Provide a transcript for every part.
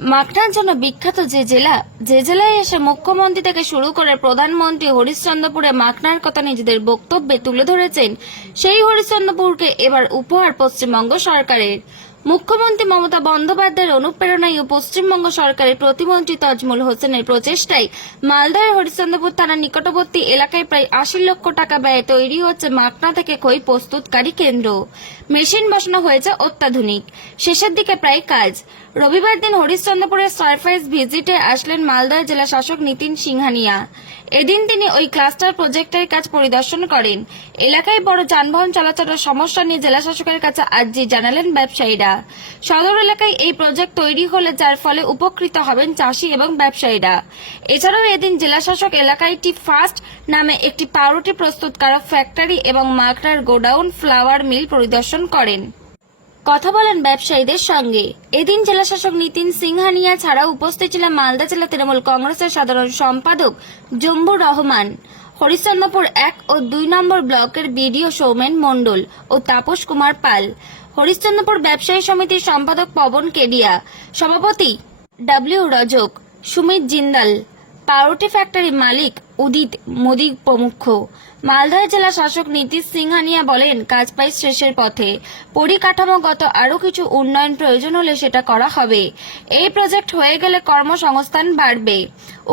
মাখনার জন্য বিখ্যাত যে জেলা, যে জেলায় এসে মুখ্যমন্ত্রী থেকে শুরু করে প্রধানমন্ত্রী হরিশ্চন্দ্রপুরে মাখনার কথা নিজেদের বক্তব্যে তুলে ধরেছেন, সেই হরিশ্চন্দ্রপুরকে এবার উপহার পশ্চিমবঙ্গ সরকারের। মুখ্যমন্ত্রী মমতা বন্দ্যোপাধ্যায়ের অনুপ্রেরণায় ও পশ্চিমবঙ্গ সরকারের প্রতিমন্ত্রী তজমুল হোসেনের প্রচেষ্টায় মালদহের হরিশ্চন্দ্রপুর থানার নিকটবর্তী এলাকায় প্রায় আশি লক্ষ টাকা ব্যয়ে তৈরি হচ্ছে মাকনা থেকে খই প্রস্তুতকারী কেন্দ্র। মেশিন বসানো হয়েছে অত্যাধুনিক। শেষের দিকে প্রায় কাজ। রবিবার দিন হরিশ্চন্দ্রপুরের সারপ্রাইজ ভিজিটে আসলেন মালদহ জেলা শাসক নীতিন সিংহানিয়া। এদিন তিনি ওই ক্লাস্টার প্রজেক্টের কাজ পরিদর্শন করেন। এলাকায় বড় যানবাহন চলাচলের সমস্যা নিয়ে জেলা শাসকের কাছে আর্জি জানালেন ব্যবসায়ীরা। সদর এলাকায় এই প্রজেক্ট তৈরি হলে যার ফলে উপকৃত হবেন চাষি এবং ব্যবসায়ীরা। এছাড়াও এদিন জেলা শাসক এলাকায় টি ফার্স্ট নামে একটি পাউরুটি প্রস্তুতকারক ফ্যাক্টরি এবং মাকড়ার গোডাউন ফ্লাওয়ার মিল পরিদর্শন করেন। কথা বলেন ব্যবসায়ীদের সঙ্গে। এদিন জেলাশাসক নীতিন সিংহানিয়া ছাড়াও উপস্থিত ছিলেন মালদা জেলা তৃণমূল কংগ্রেসের সাধারণ সম্পাদক জম্বুর রহমান। হরিশ্চন্দ্রপুর এক ও দুই নম্বর ব্লকের বিডিও সৌমেন মণ্ডল ও তাপস কুমার পাল। হরিশ্চন্দ্রপুর ব্যবসায়ী সমিতির সম্পাদক পবন কেডিয়া। সভাপতি ডাব্লিউ রজক, সুমিত জিন্দাল, পাউরুটি ফ্যাক্টরি মালিক উদিত মোদী প্রমুখ। মালদহ জেলা শাসক নীতিশ সিংহানিয়া বলেন, কাজ পাই শেষের পথে। পরিকাঠামোগত আরও কিছু উন্নয়ন প্রয়োজন হলে সেটা করা হবে। এই প্রজেক্ট হয়ে গেলে কর্মসংস্থান বাড়বে।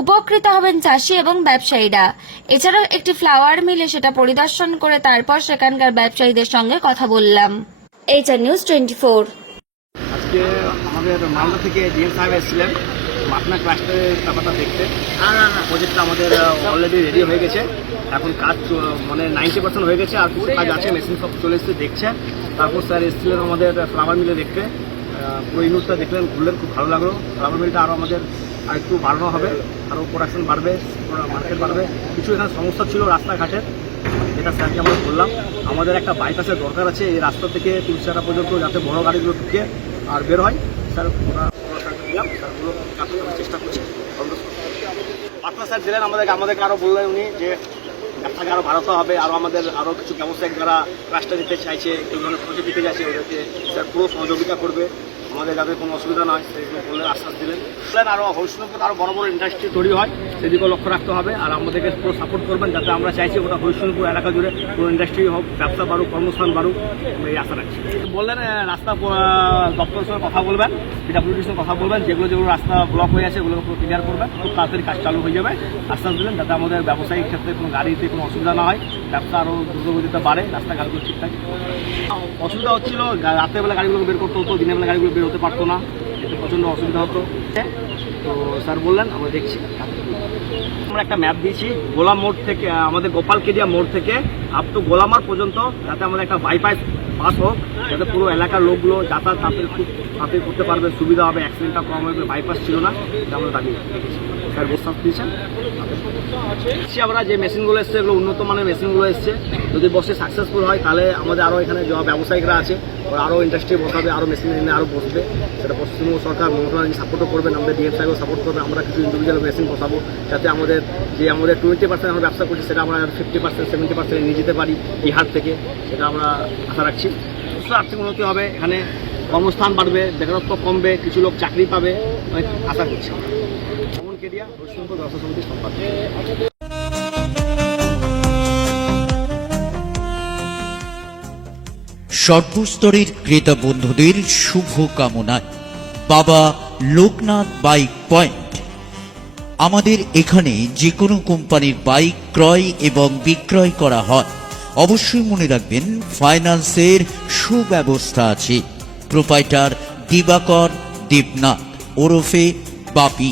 উপকৃত হবেন চাষি এবং ব্যবসায়ীরা। এছাড়াও একটি ফ্লাওয়ার মিলে সেটা পরিদর্শন করে তারপর সেখানকার ব্যবসায়ীদের সঙ্গে কথা বললাম। HR news twenty four. আজকে আমাদের মালদা থেকে ডিএম সাহেব এসেছিলেন। মাটনা ক্লাস্টারের ব্যাপারটা দেখতে। প্রজেক্টটা আমাদের অলরেডি রেডি হয়ে গেছে। এখন কাজ মানে নাইনটি পার্সেন্ট হয়ে গেছে আর কিছু কাজ আছে মেশিন সব চলে এসেছে দেখছে। তারপর স্যার এসেছিলেন আমাদের ফ্লাওয়ার মিলে দেখতে। পুরো ইউনিটটা দেখলেন ঘুরলেন খুব ভালো লাগল। ফ্লাওয়ার মিলটা আরও আমাদের আর একটু বাড়ানো হবে। আরও প্রোডাকশন বাড়বে মার্কেট বাড়বে। কিছু এখানে সমস্যা ছিল রাস্তাঘাটের যেটা স্যারকে আমরা বললাম। আমাদের একটা বাইপাসের দরকার আছে এই রাস্তা থেকে তুলসাটা পর্যন্ত যাতে বড় গাড়িগুলো ঢুকে আর বের হয়। স্যার ওরা আমরা চেষ্টা স্যার দিলেন আমাদেরকে আমাদেরকে আরও বললেন উনি যে ব্যবসাকে আরও বাড়াতে হবে আরও আমাদের আরও কিছু ব্যবসায়িক যারা রাষ্ট্র দিতে চাইছে এই ধরনের প্রজেক্ট দিতে চাইছে, ওদেরকে স্যার পুরো সহযোগিতা করবে। আমাদের যাতে কোনো অসুবিধা না হয় সেগুলো বললেন আশ্বাস দিলেন। বললেন আরও হরিশ্চন্দ্রপুর আরও বড় বড় ইন্ডাস্ট্রি তৈরি হয়, সেদিকেও লক্ষ্য রাখতে হবে। আর আমাদেরকে পুরো সাপোর্ট করবেন যাতে আমরা চাইছি ওটা হরিশ্চন্দ্রপুর এলাকা জুড়ে পুরো ইন্ডাস্ট্রি হোক, ব্যবসা বাড়ুক, কর্মস্থান বাড়ুক এই আশা রাখছি। বললেন রাস্তা দপ্তরের সঙ্গে কথা বলবেন পিডাব্লিউডির সঙ্গে কথা বলবেন, যেগুলো যেগুলো রাস্তা ব্লক হয়ে আছে ওগুলো পুরো ক্লিয়ার করবেন, খুব তাড়াতাড়ি কাজ চালু হয়ে যাবে। আশ্বাস দিলেন যাতে আমাদের ব্যবসায়িক ক্ষেত্রে কোনো গাড়িতে কোনো অসুবিধা না হয়, ব্যবসা আরও দ্রুতগতিতে বাড়ে, রাস্তাঘাটগুলো ঠিকঠাক। অসুবিধা হচ্ছিল রাতের বেলা গাড়িগুলো বের করতে হতো, দিনের বেলা গাড়িগুলো বের হতে পারতো না, এতে প্রচণ্ড অসুবিধা হতো। তো স্যার বললেন, আমরা দেখছি। আমরা একটা ম্যাপ দিয়েছি, গোলাম মোড় থেকে আমাদের গোপাল কেদিয়া মোড় থেকে আপ টু গোলামার পর্যন্ত, যাতে আমাদের একটা বাইপাস পাস হোক, যাতে পুরো এলাকার লোকগুলো যাতায়াত তাদের খুব করতে পারবে, সুবিধা হবে অ্যাক্সিডেন্টটা কম হবে বাইপাস ছিল না আমরা দাবি রেখেছি। স্যার প্রস্তাব দিয়েছেন আমরা যে মেশিনগুলো এসছে, এগুলো উন্নত মানের মেশিনগুলো এসছে। যদি বসে সাকসেসফুল হয়, তাহলে আমাদের আরও এখানে যারা ব্যবসায়িকরা আছে। ওরা আরও ইন্ডাস্ট্রি বসাবে আরও মেশিন এনে আরও বসবে। সেটা পশ্চিমবঙ্গ সরকার, মমতা সাপোর্টও করবেন আমাদের ডিএম সাহেবও সাপোর্ট করবে। আমরা কিছু ইন্ডিভিজুয়াল মেশিন বসাবো, যাতে আমাদের যে আমাদের টোয়েন্টি পার্সেন্ট আমরা ব্যবসা করছি, সেটা আমরা ফিফটি পার্সেন্ট সেভেন্টি পার্সেন্ট নিয়ে যেতে পারি হাট থেকে। সেটা আমরা আশা রাখছি। আর্থিক উন্নতি হবে, এখানে কর্মস্থান বাড়বে, বেকারত্ব কমবে, কিছু লোক চাকরি পাবে আশা করছি। কেরিয়া পশ্চিমবঙ্গ ব্যবসা সমিতির সম্পাদক। সর্বস্তরের ক্রেতা বন্ধুদের শুভ কামনায় বাবা লোকনাথ বাইক পয়েন্ট। আমাদের এখানে যে কোনো কোম্পানির বাইক ক্রয় এবং বিক্রয় করা হয়। অবশ্যই মনে রাখবেন, ফাইন্যান্সের সুব্যবস্থা আছে। প্রোপাইটার দিবাকর দেবনাথ, ওরফে Bapi.